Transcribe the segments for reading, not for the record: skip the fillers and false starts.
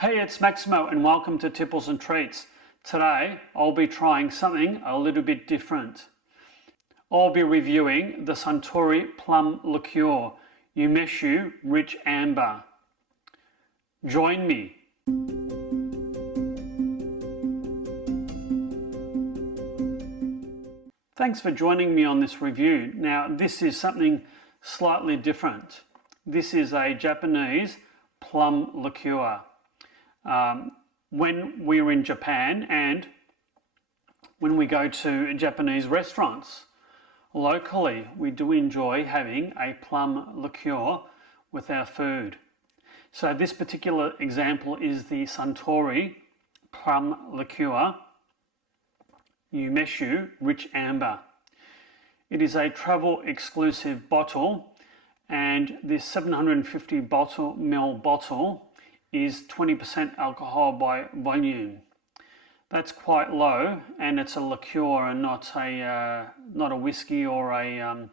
Hey, it's Maximo and welcome to Tipples'n'treats. Today I'll be trying something a little bit different. I'll be reviewing the Suntory Plum Liqueur Umeshu Rich Amber. Join me. Thanks for joining me on this review. Now this is something slightly different. This is a Japanese plum liqueur. When we're in Japan and when we go to Japanese restaurants, locally we do enjoy having a plum liqueur with our food. So this particular example is the Suntory Plum Liqueur Umeshu Rich Amber. It is a travel exclusive bottle, and this 750 ml bottle is 20% alcohol by volume. That's quite low, and it's a liqueur and not a whiskey or a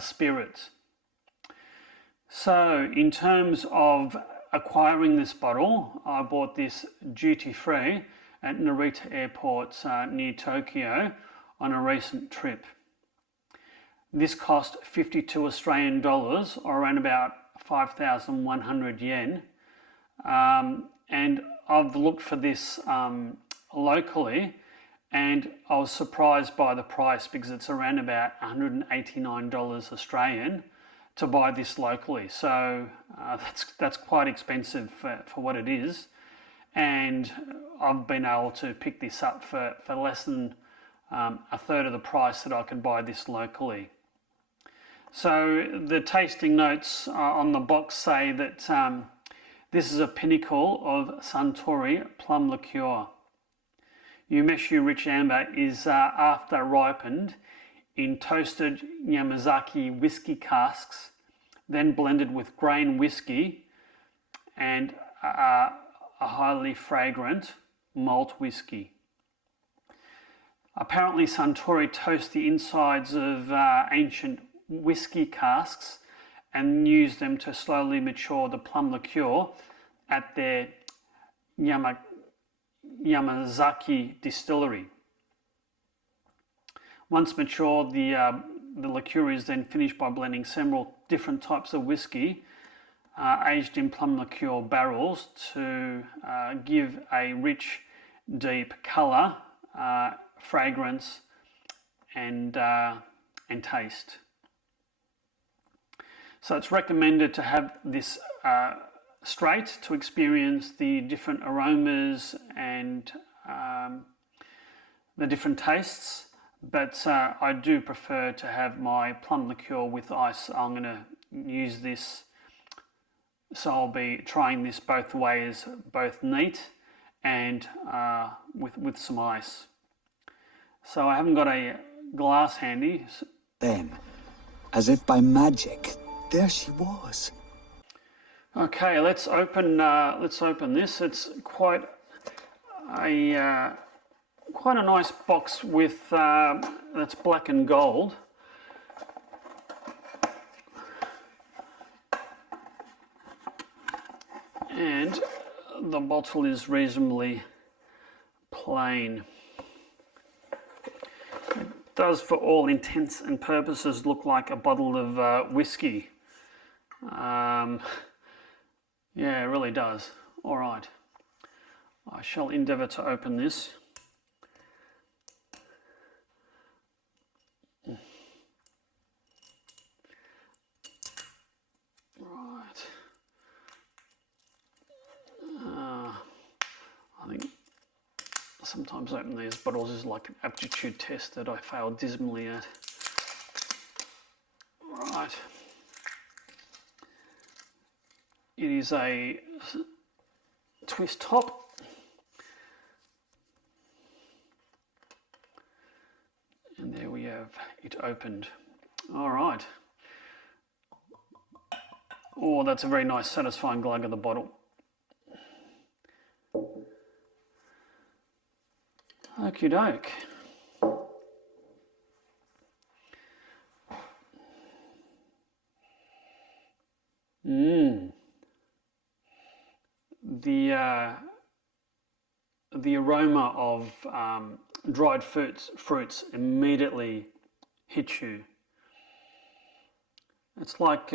spirit. So in terms of acquiring this bottle, I bought this duty free at Narita Airport near Tokyo on a recent trip. This cost 52 Australian dollars, or around about 5,100 yen. And I've looked for this locally, and I was surprised by the price because it's around about $189 Australian to buy this locally. So that's quite expensive for what it is, and I've been able to pick this up for less than a third of the price that I could buy this locally. So the tasting notes on the box say that this is a pinnacle of Suntory Plum Liqueur. Umeshu Rich Amber is after-ripened in toasted Yamazaki whiskey casks, then blended with grain whiskey and a highly fragrant malt whiskey. Apparently Suntory toast the insides of ancient whiskey casks and use them to slowly mature the plum liqueur at their Yamazaki Distillery. Once mature, the liqueur is then finished by blending several different types of whiskey aged in plum liqueur barrels to give a rich, deep colour, fragrance, and taste. So it's recommended to have this straight to experience the different aromas and the different tastes, but I do prefer to have my plum liqueur with ice. I'm going to use this, so I'll be trying this both ways, both neat and with some ice. So I haven't got a glass handy. Then, as if by magic, there she was. Okay, let's open this. It's quite a nice box with that's black and gold. And the bottle is reasonably plain. It does, for all intents and purposes, look like a bottle of whiskey. Yeah, it really does. All right, I shall endeavour to open this. Right. I think sometimes opening these bottles is like an aptitude test that I failed dismally at. Right. It is a twist top. And there we have it opened. All right. Oh, that's a very nice, satisfying glug of the bottle. Okie doke. The the aroma of dried fruits immediately hits you. It's like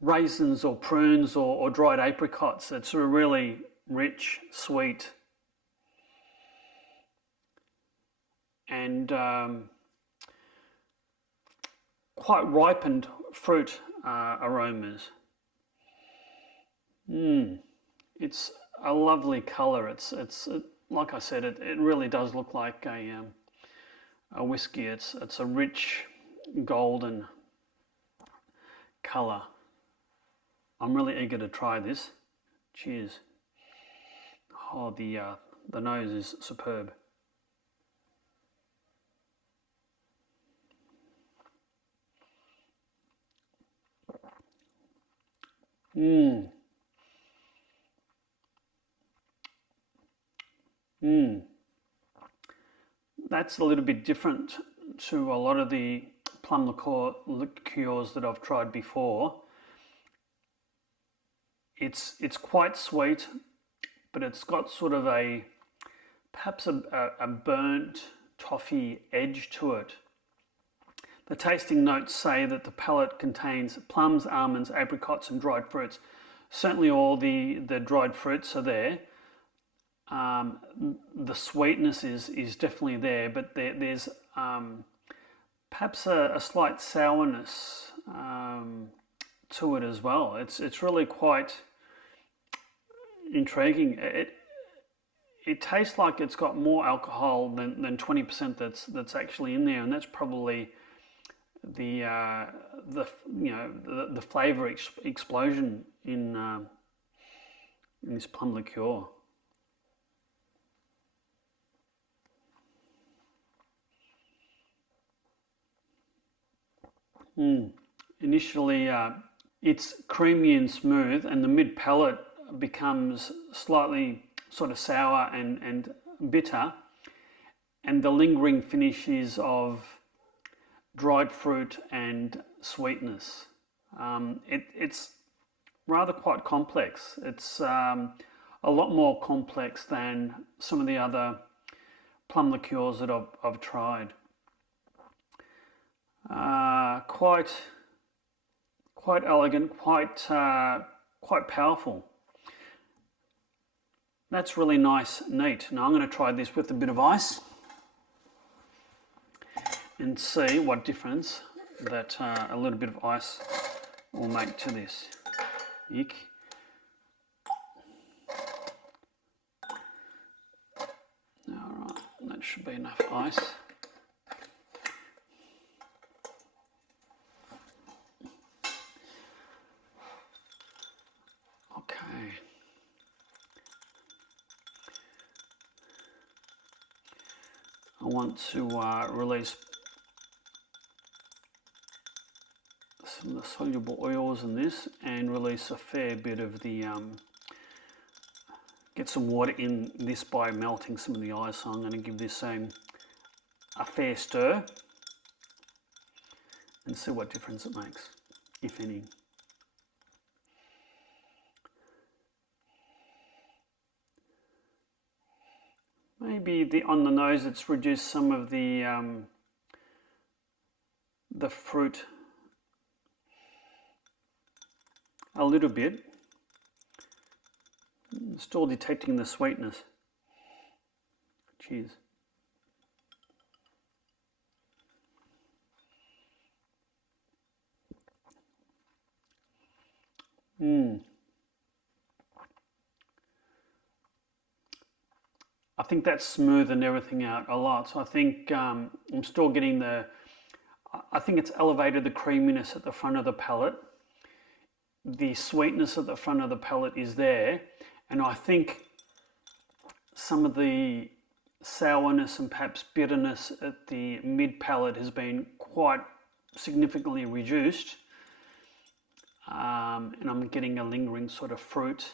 raisins or prunes or dried apricots. It's a really rich, sweet, and quite ripened fruit aromas. It's a lovely colour. It's like I said, it really does look like a whisky. It's a rich golden colour. I'm really eager to try this. Cheers. Oh, the nose is superb. That's a little bit different to a lot of the plum liqueurs that I've tried before. It's quite sweet, but it's got sort of perhaps a burnt toffee edge to it. The tasting notes say that the palate contains plums, almonds, apricots and dried fruits. Certainly all the dried fruits are there. The sweetness is definitely there, but there's perhaps a slight sourness to it as well. It's really quite intriguing. It tastes like it's got more alcohol than 20% that's actually in there, and that's probably the flavour explosion in this plum liqueur. Initially, it's creamy and smooth, and the mid palate becomes slightly sort of sour and bitter, and the lingering finish is of dried fruit and sweetness. It's rather quite complex. It's a lot more complex than some of the other plum liqueurs that I've tried. Quite elegant, quite powerful. That's really nice, neat. Now I'm going to try this with a bit of ice and see what difference that a little bit of ice will make to this. Eek. All right, that should be enough ice. Okay. I want to release some of the soluble oils in this and release a fair bit of the, get some water in this by melting some of the ice. So I'm going to give this a fair stir and see what difference it makes, if any. Maybe on the nose it's reduced some of the fruit a little bit. Still detecting the sweetness. Cheers. I think that's smoothened everything out a lot. So I think I'm still getting I think it's elevated the creaminess at the front of the palate. The sweetness at the front of the palate is there. And I think some of the sourness and perhaps bitterness at the mid palate has been quite significantly reduced. And I'm getting a lingering sort of fruit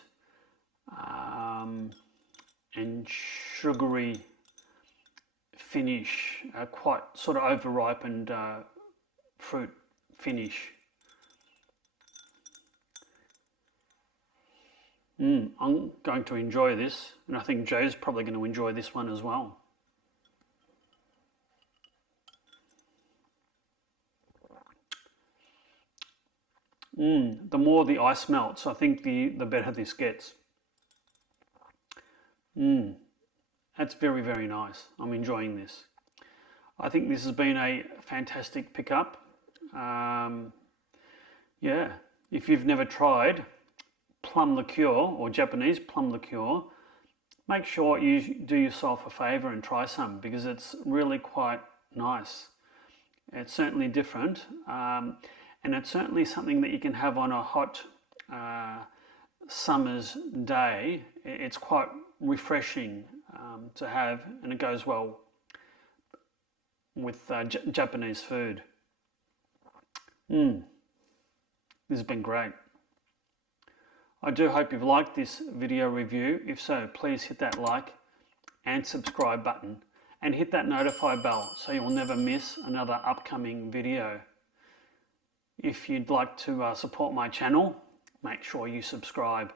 and sugary finish, quite sort of over-ripened fruit finish. I'm going to enjoy this, and I think Joe's probably going to enjoy this one as well. The more the ice melts, I think the better this gets. That's very, very nice. I'm enjoying this. I think this has been a fantastic pickup. Yeah, if you've never tried plum liqueur or Japanese plum liqueur, make sure you do yourself a favour and try some, because it's really quite nice. It's certainly different, and it's certainly something that you can have on a hot summer's day. It's quite refreshing to have, and it goes well with Japanese food. This has been great. I do hope you've liked this video review. If so, please hit that like and subscribe button, and hit that notify bell so you'll never miss another upcoming video. If you'd like to support my channel, make sure you subscribe.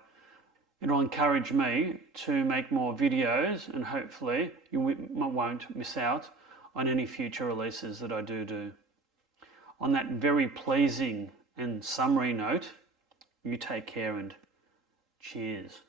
It'll encourage me to make more videos, and hopefully you won't miss out on any future releases that I do. On that very pleasing and summary note, you take care and cheers.